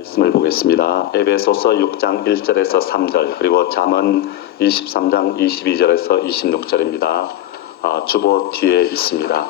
말씀을 보겠습니다. 에베소서 6장 1절에서 3절 그리고 잠언 23장 22절에서 26절입니다. 주보 뒤에 있습니다.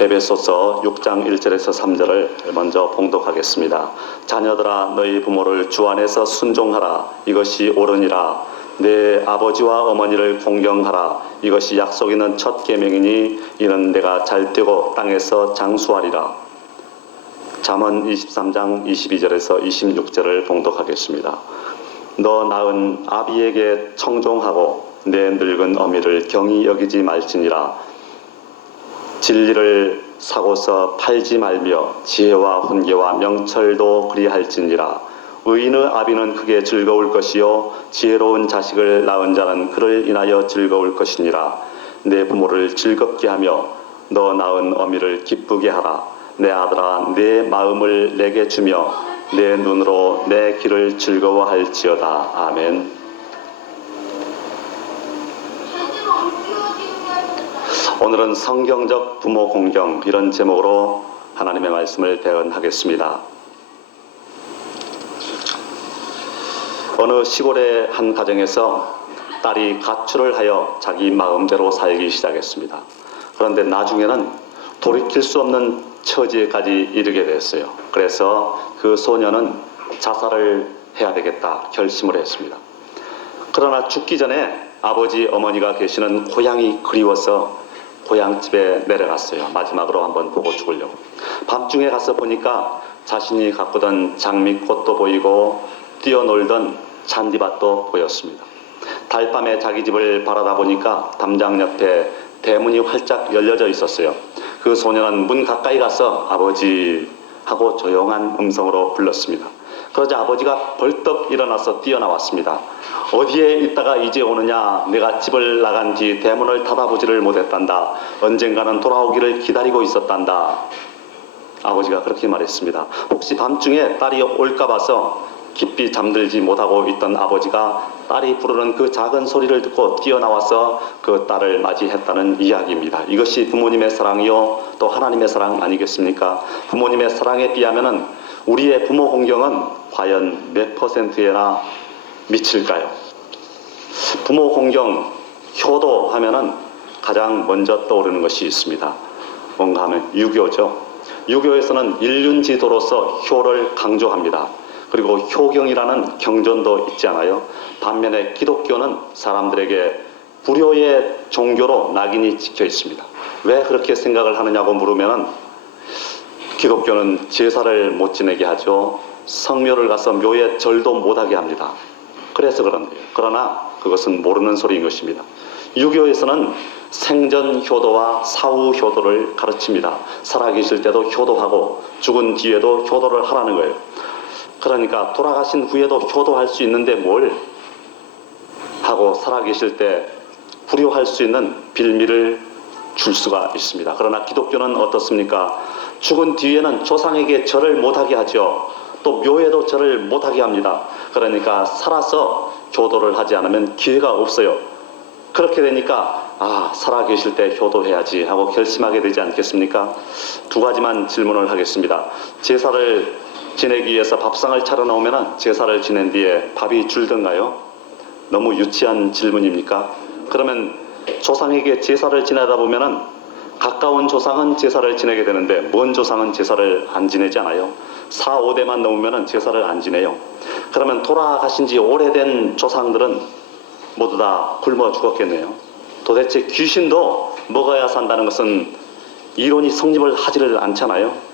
에베소서 6장 1절에서 3절을 먼저 봉독하겠습니다. 자녀들아 너희 부모를 주 안에서 순종하라. 이것이 옳으니라. 내 아버지와 어머니를 공경하라. 이것이 약속 있는 첫 계명이니 이는 내가 잘되고 땅에서 장수하리라. 잠언 23장 22절에서 26절을 봉독하겠습니다. 너 낳은 아비에게 청종하고 내 늙은 어미를 경히 여기지 말지니라. 진리를 사고서 팔지 말며 지혜와 훈계와 명철도 그리할지니라. 의인의 아비는 크게 즐거울 것이요 지혜로운 자식을 낳은 자는 그를 인하여 즐거울 것이니라. 내 부모를 즐겁게 하며 너 낳은 어미를 기쁘게 하라. 내 아들아 내 마음을 내게 주며 내 눈으로 내 길을 즐거워할지어다. 아멘. 오늘은 성경적 부모 공경 이런 제목으로 하나님의 말씀을 대언하겠습니다. 어느 시골의 한 가정에서 딸이 가출을 하여 자기 마음대로 살기 시작했습니다. 그런데 나중에는 돌이킬 수 없는 처지에까지 이르게 됐어요. 그래서 그 소녀는 자살을 해야 되겠다 결심을 했습니다. 그러나 죽기 전에 아버지 어머니가 계시는 고향이 그리워서 고향집에 내려갔어요. 마지막으로 한번 보고 죽으려고. 밤중에 가서 보니까 자신이 가꾸던 장미꽃도 보이고 뛰어놀던 잔디밭도 보였습니다. 달밤에 자기 집을 바라다 보니까 담장 옆에 대문이 활짝 열려져 있었어요. 그 소녀는 문 가까이 가서 아버지 하고 조용한 음성으로 불렀습니다. 그러자 아버지가 벌떡 일어나서 뛰어나왔습니다. 어디에 있다가 이제 오느냐. 내가 집을 나간 뒤 대문을 닫아보지를 못했단다. 언젠가는 돌아오기를 기다리고 있었단다. 아버지가 그렇게 말했습니다. 혹시 밤중에 딸이 올까 봐서 깊이 잠들지 못하고 있던 아버지가 딸이 부르는 그 작은 소리를 듣고 뛰어나와서 그 딸을 맞이했다는 이야기입니다. 이것이 부모님의 사랑이요 또 하나님의 사랑 아니겠습니까? 부모님의 사랑에 비하면 우리의 부모 공경은 과연 몇 %나 미칠까요? 부모 공경, 효도 하면은 가장 먼저 떠오르는 것이 있습니다. 뭔가 하면 유교죠. 유교에서는 일륜지도로서 효를 강조합니다. 그리고 효경이라는 경전도 있잖아요. 반면에 기독교는 사람들에게 불효의 종교로 낙인이 찍혀 있습니다. 왜 그렇게 생각을 하느냐고 물으면 기독교는 제사를 못 지내게 하죠. 성묘를 가서 묘에 절도 못하게 합니다. 그래서 그런데요. 그러나 그것은 모르는 소리인 것입니다. 유교에서는 생전 효도와 사후 효도를 가르칩니다. 살아계실 때도 효도하고 죽은 뒤에도 효도를 하라는 거예요. 그러니까 돌아가신 후에도 효도할 수 있는데 뭘 하고 살아계실 때 불효할 수 있는 빌미를 줄 수가 있습니다. 그러나 기독교는 어떻습니까? 죽은 뒤에는 조상에게 절을 못하게 하죠. 또 묘에도 절을 못하게 합니다. 그러니까 살아서 효도를 하지 않으면 기회가 없어요. 그렇게 되니까 살아계실 때 효도해야지 하고 결심하게 되지 않겠습니까? 두 가지만 질문을 하겠습니다. 제사를 지내기 위해서 밥상을 차려놓으면 제사를 지낸 뒤에 밥이 줄던가요? 너무 유치한 질문입니까? 그러면 조상에게 제사를 지내다 보면 가까운 조상은 제사를 지내게 되는데 먼 조상은 제사를 안 지내지 않아요? 4, 5대만 넘으면 제사를 안 지내요. 그러면 돌아가신 지 오래된 조상들은 모두 다 굶어 죽었겠네요. 도대체 귀신도 먹어야 산다는 것은 이론이 성립을 하지를 않잖아요.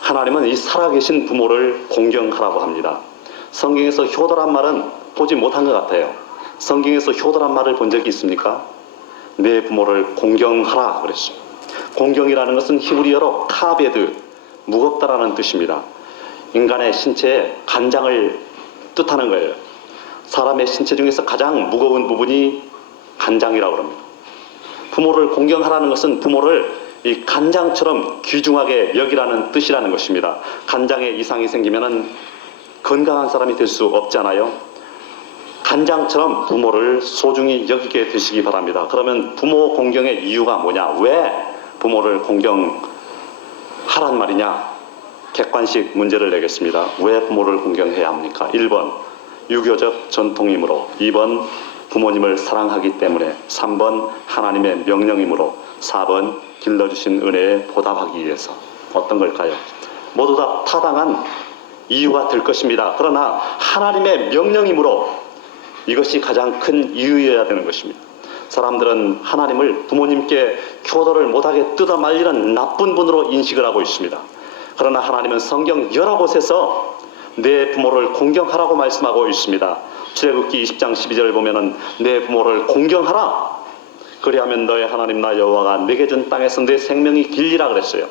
하나님은 이 살아계신 부모를 공경하라고 합니다. 성경에서 효도란 말은 보지 못한 것 같아요. 성경에서 효도란 말을 본 적이 있습니까? 내 부모를 공경하라 그랬어요. 공경이라는 것은 히브리어로 카베드, 무겁다라는 뜻입니다. 인간의 신체에 간장을 뜻하는 거예요. 사람의 신체 중에서 가장 무거운 부분이 간장이라고 합니다. 부모를 공경하라는 것은 부모를 이 간장처럼 귀중하게 여기라는 뜻이라는 것입니다. 간장에 이상이 생기면 건강한 사람이 될 수 없잖아요. 간장처럼 부모를 소중히 여기게 되시기 바랍니다. 그러면 부모 공경의 이유가 뭐냐? 왜 부모를 공경하란 말이냐? 객관식 문제를 내겠습니다. 왜 부모를 공경해야 합니까? 1번 유교적 전통이므로, 2번 부모님을 사랑하기 때문에, 3번 하나님의 명령이므로, 4번 길러주신 은혜에 보답하기 위해서. 어떤 걸까요? 모두 다 타당한 이유가 될 것입니다. 그러나 하나님의 명령이므로 이것이 가장 큰 이유여야 되는 것입니다. 사람들은 하나님을 부모님께 효도를 못하게 뜯어 말리는 나쁜 분으로 인식을 하고 있습니다. 그러나 하나님은 성경 여러 곳에서 내 부모를 공경하라고 말씀하고 있습니다. 출애굽기 20장 12절을 보면은 내 부모를 공경하라. 그리하면 너의 하나님 나 여호와가 내게 준 땅에서 내 생명이 길리라 그랬어요.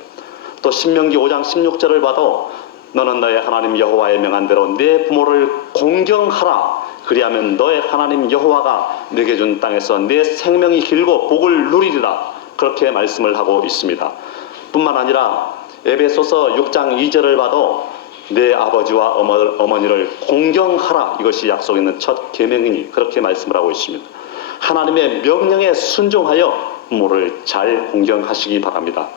또 신명기 5장 16절을 봐도 너는 너의 하나님 여호와의 명한 대로 내 부모를 공경하라. 그리하면 너의 하나님 여호와가 내게 준 땅에서 내 생명이 길고 복을 누리리라. 그렇게 말씀을 하고 있습니다. 뿐만 아니라 에베소서 6장 2절을 봐도 내 아버지와 어머니를 공경하라. 이것이 약속 있는 첫 계명이니 그렇게 말씀을 하고 있습니다. 하나님의 명령에 순종하여 부모를 잘 공경하시기 바랍니다.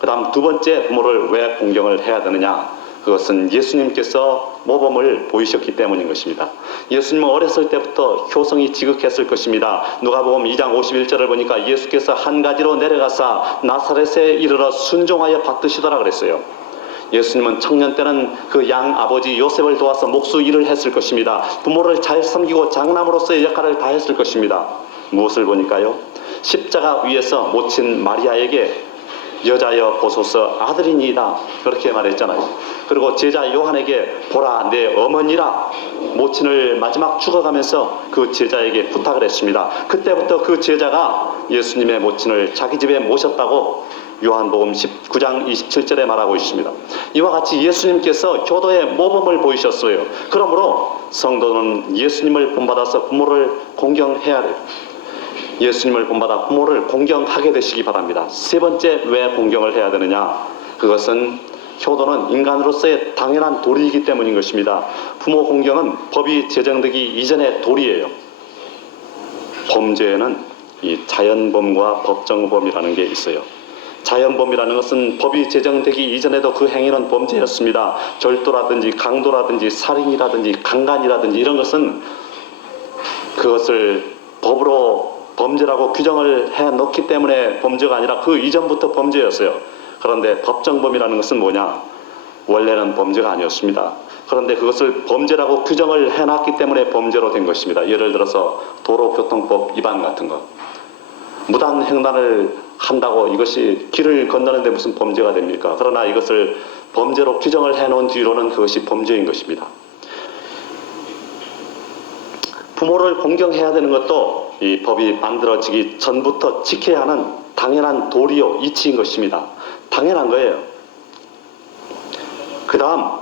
그 다음 두 번째, 부모를 왜 공경을 해야 되느냐? 그것은 예수님께서 모범을 보이셨기 때문인 것입니다. 예수님은 어렸을 때부터 효성이 지극했을 것입니다. 누가복음 2장 51절을 보니까 예수께서 한 가지로 내려가사 나사렛에 이르러 순종하여 받드시더라 그랬어요. 예수님은 청년 때는 그 양 아버지 요셉을 도와서 목수 일을 했을 것입니다. 부모를 잘 섬기고 장남으로서의 역할을 다 했을 것입니다. 무엇을 보니까요? 십자가 위에서 모친 마리아에게 여자여 보소서 아들이니이다 그렇게 말했잖아요. 그리고 제자 요한에게 보라 내 어머니라. 모친을 마지막 죽어가면서 그 제자에게 부탁을 했습니다. 그때부터 그 제자가 예수님의 모친을 자기 집에 모셨다고 요한복음 19장 27절에 말하고 있습니다. 이와 같이 예수님께서 효도의 모범을 보이셨어요. 그러므로 성도는 예수님을 본받아서 부모를 공경해야 돼요. 예수님을 본받아 부모를 공경하게 되시기 바랍니다. 세 번째, 왜 공경을 해야 되느냐? 그것은 효도는 인간으로서의 당연한 도리이기 때문인 것입니다. 부모 공경은 법이 제정되기 이전의 도리예요. 범죄에는 이 자연범과 법정범이라는 게 있어요. 자연범이라는 것은 법이 제정되기 이전에도 그 행위는 범죄였습니다. 절도라든지 강도라든지 살인이라든지 강간이라든지 이런 것은 그것을 법으로 범죄라고 규정을 해놓기 때문에 범죄가 아니라 그 이전부터 범죄였어요. 그런데 법정범이라는 것은 뭐냐? 원래는 범죄가 아니었습니다. 그런데 그것을 범죄라고 규정을 해놨기 때문에 범죄로 된 것입니다. 예를 들어서 도로교통법 위반 같은 것. 무단횡단을 한다고 이것이 길을 건너는데 무슨 범죄가 됩니까? 그러나 이것을 범죄로 규정을 해놓은 뒤로는 그것이 범죄인 것입니다. 부모를 공경해야 되는 것도 이 법이 만들어지기 전부터 지켜야 하는 당연한 도리요 이치인 것입니다. 당연한 거예요. 그 다음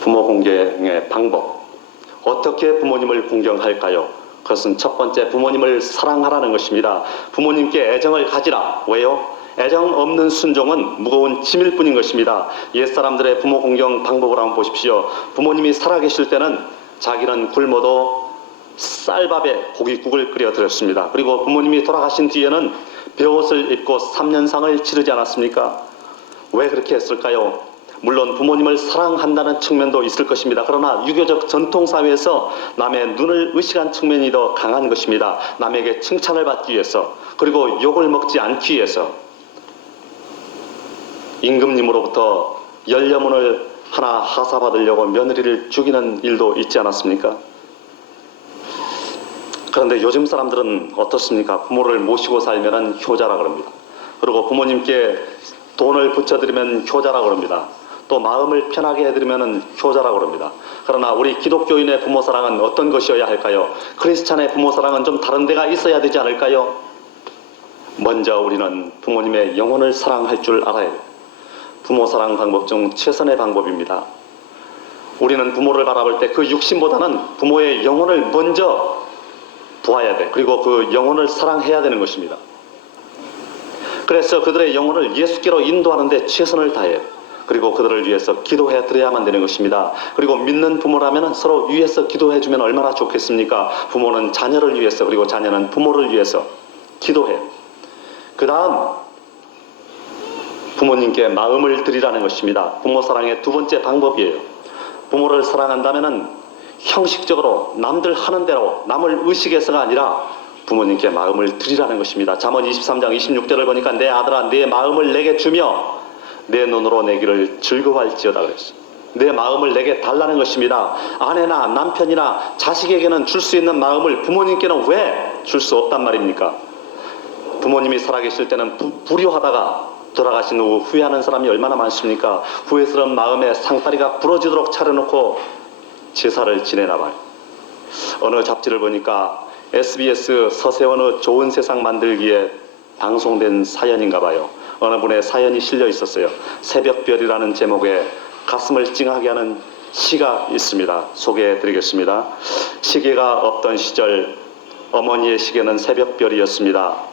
부모 공경의 방법. 어떻게 부모님을 공경할까요? 그것은 첫 번째, 부모님을 사랑하라는 것입니다. 부모님께 애정을 가지라. 왜요? 애정 없는 순종은 무거운 짐일 뿐인 것입니다. 옛사람들의 부모 공경 방법을 한번 보십시오. 부모님이 살아계실 때는 자기는 굶어도 쌀밥에 고깃국을 끓여 드렸습니다. 그리고 부모님이 돌아가신 뒤에는 베옷을 입고 3년상을 치르지 않았습니까? 왜 그렇게 했을까요? 물론 부모님을 사랑한다는 측면도 있을 것입니다. 그러나 유교적 전통사회에서 남의 눈을 의식한 측면이 더 강한 것입니다. 남에게 칭찬을 받기 위해서, 그리고 욕을 먹지 않기 위해서 임금님으로부터 열려문을 하나 하사받으려고 며느리를 죽이는 일도 있지 않았습니까? 그런데 요즘 사람들은 어떻습니까? 부모를 모시고 살면 효자라 그럽니다. 그리고 부모님께 돈을 붙여드리면 효자라 그럽니다. 또 마음을 편하게 해드리면 효자라 그럽니다. 그러나 우리 기독교인의 부모 사랑은 어떤 것이어야 할까요? 크리스찬의 부모 사랑은 좀 다른 데가 있어야 되지 않을까요? 먼저 우리는 부모님의 영혼을 사랑할 줄 알아야 돼요. 부모 사랑 방법 중 최선의 방법입니다. 우리는 부모를 바라볼 때 그 육신보다는 부모의 영혼을 먼저 보아야 돼. 그리고 그 영혼을 사랑해야 되는 것입니다. 그래서 그들의 영혼을 예수께로 인도하는 데 최선을 다해요. 그리고 그들을 위해서 기도해 드려야만 되는 것입니다. 그리고 믿는 부모라면 서로 위해서 기도해 주면 얼마나 좋겠습니까? 부모는 자녀를 위해서, 그리고 자녀는 부모를 위해서 기도해요. 그 다음 부모님께 마음을 드리라는 것입니다. 부모 사랑의 두 번째 방법이에요. 부모를 사랑한다면은 형식적으로 남들 하는 대로 남을 의식해서가 아니라 부모님께 마음을 드리라는 것입니다. 잠언 23장 26절을 보니까 내 아들아 내 마음을 내게 주며 내 눈으로 내 길을 즐거워할지어다 그랬어요. 내 마음을 내게 달라는 것입니다. 아내나 남편이나 자식에게는 줄 수 있는 마음을 부모님께는 왜 줄 수 없단 말입니까? 부모님이 살아계실 때는 불효하다가 돌아가신 후 후회하는 사람이 얼마나 많습니까? 후회스러운 마음에 상다리가 부러지도록 차려놓고 제사를 지내나 봐요. 어느 잡지를 보니까 SBS 서세원의 좋은 세상 만들기에 방송된 사연인가 봐요. 어느 분의 사연이 실려 있었어요. 새벽별이라는 제목의 가슴을 찡하게 하는 시가 있습니다. 소개해 드리겠습니다. 시계가 없던 시절 어머니의 시계는 새벽별이었습니다.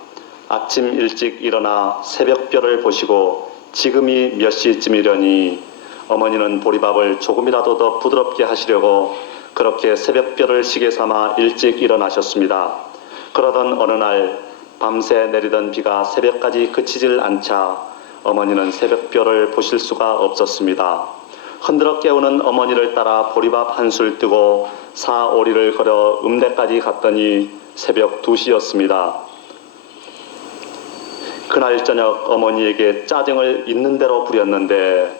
아침 일찍 일어나 새벽별을 보시고 지금이 몇 시쯤이려니 어머니는 보리밥을 조금이라도 더 부드럽게 하시려고 그렇게 새벽별을 시계 삼아 일찍 일어나셨습니다. 그러던 어느 날 밤새 내리던 비가 새벽까지 그치질 않자 어머니는 새벽별을 보실 수가 없었습니다. 흔들어 깨우는 어머니를 따라 보리밥 한술 뜨고 사오리를 걸어 음대까지 갔더니 새벽 2시였습니다. 그날 저녁 어머니에게 짜증을 있는 대로 부렸는데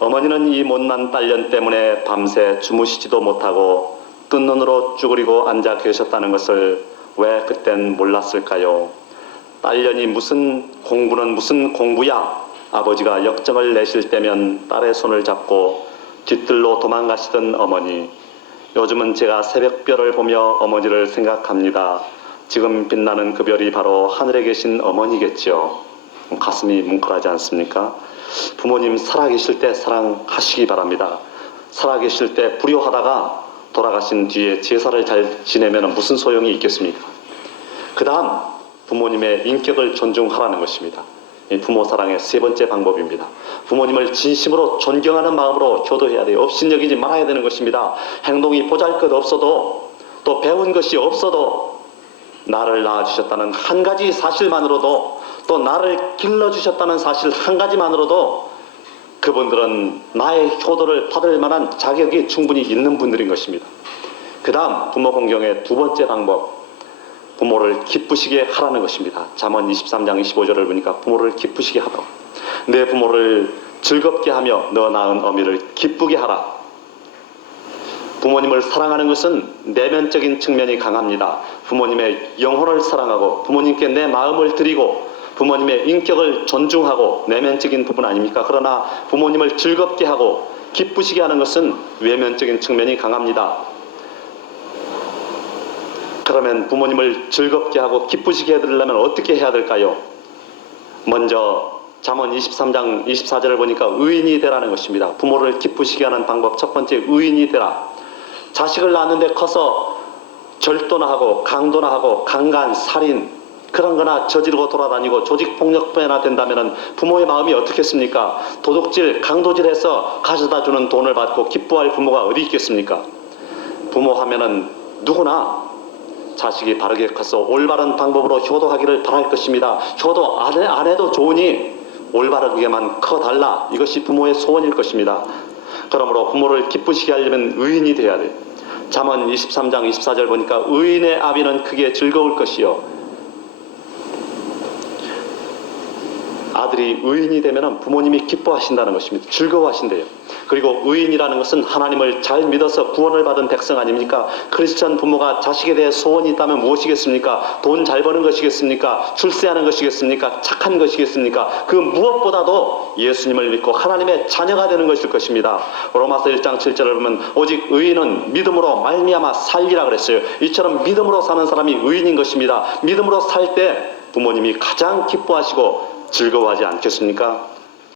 어머니는 이 못난 딸년 때문에 밤새 주무시지도 못하고 뜬 눈으로 쭈그리고 앉아 계셨다는 것을 왜 그땐 몰랐을까요? 딸년이 무슨 공부는 무슨 공부야? 아버지가 역정을 내실 때면 딸의 손을 잡고 뒤뜰로 도망가시던 어머니. 요즘은 제가 새벽별을 보며 어머니를 생각합니다. 지금 빛나는 그 별이 바로 하늘에 계신 어머니겠지요. 가슴이 뭉클하지 않습니까? 부모님 살아계실 때 사랑하시기 바랍니다. 살아계실 때 불효하다가 돌아가신 뒤에 제사를 잘 지내면 무슨 소용이 있겠습니까? 그 다음 부모님의 인격을 존중하라는 것입니다. 부모 사랑의 세 번째 방법입니다. 부모님을 진심으로 존경하는 마음으로 효도해야 돼요. 업신여기지 말아야 되는 것입니다. 행동이 보잘것없어도 또 배운 것이 없어도 나를 낳아주셨다는 한 가지 사실만으로도 또 나를 길러주셨다는 사실 한 가지만으로도 그분들은 나의 효도를 받을 만한 자격이 충분히 있는 분들인 것입니다. 그 다음 부모 공경의 두 번째 방법, 부모를 기쁘시게 하라는 것입니다. 잠언 23장 25절을 보니까 부모를 기쁘시게 하라고. 내 부모를 즐겁게 하며 너 낳은 어미를 기쁘게 하라. 부모님을 사랑하는 것은 내면적인 측면이 강합니다. 부모님의 영혼을 사랑하고 부모님께 내 마음을 드리고 부모님의 인격을 존중하고 내면적인 부분 아닙니까? 그러나 부모님을 즐겁게 하고 기쁘시게 하는 것은 외면적인 측면이 강합니다. 그러면 부모님을 즐겁게 하고 기쁘시게 해드리려면 어떻게 해야 될까요? 먼저 잠언 23장 24절을 보니까 의인이 되라는 것입니다. 부모를 기쁘시게 하는 방법 첫 번째, 의인이 되라. 자식을 낳았는데 커서 절도나 하고 강도나 하고 강간, 살인 그런 거나 저지르고 돌아다니고 조직폭력배나 된다면 부모의 마음이 어떻겠습니까? 도둑질, 강도질해서 가져다주는 돈을 받고 기뻐할 부모가 어디 있겠습니까? 부모 하면은 누구나 자식이 바르게 커서 올바른 방법으로 효도하기를 바랄 것입니다. 효도 안 해도 좋으니 올바르게만 커달라. 이것이 부모의 소원일 것입니다. 그러므로 부모를 기쁘시게 하려면 의인이 돼야 돼요. 잠언 23장 24절 보니까 의인의 아비는 크게 즐거울 것이요. 아들이 의인이 되면 부모님이 기뻐하신다는 것입니다. 즐거워하신대요. 그리고 의인이라는 것은 하나님을 잘 믿어서 구원을 받은 백성 아닙니까? 크리스천 부모가 자식에 대해 소원이 있다면 무엇이겠습니까? 돈 잘 버는 것이겠습니까? 출세하는 것이겠습니까? 착한 것이겠습니까? 그 무엇보다도 예수님을 믿고 하나님의 자녀가 되는 것일 것입니다. 로마서 1장 7절을 보면 오직 의인은 믿음으로 말미암아 살리라 그랬어요. 이처럼 믿음으로 사는 사람이 의인인 것입니다. 믿음으로 살 때 부모님이 가장 기뻐하시고 즐거워하지 않겠습니까?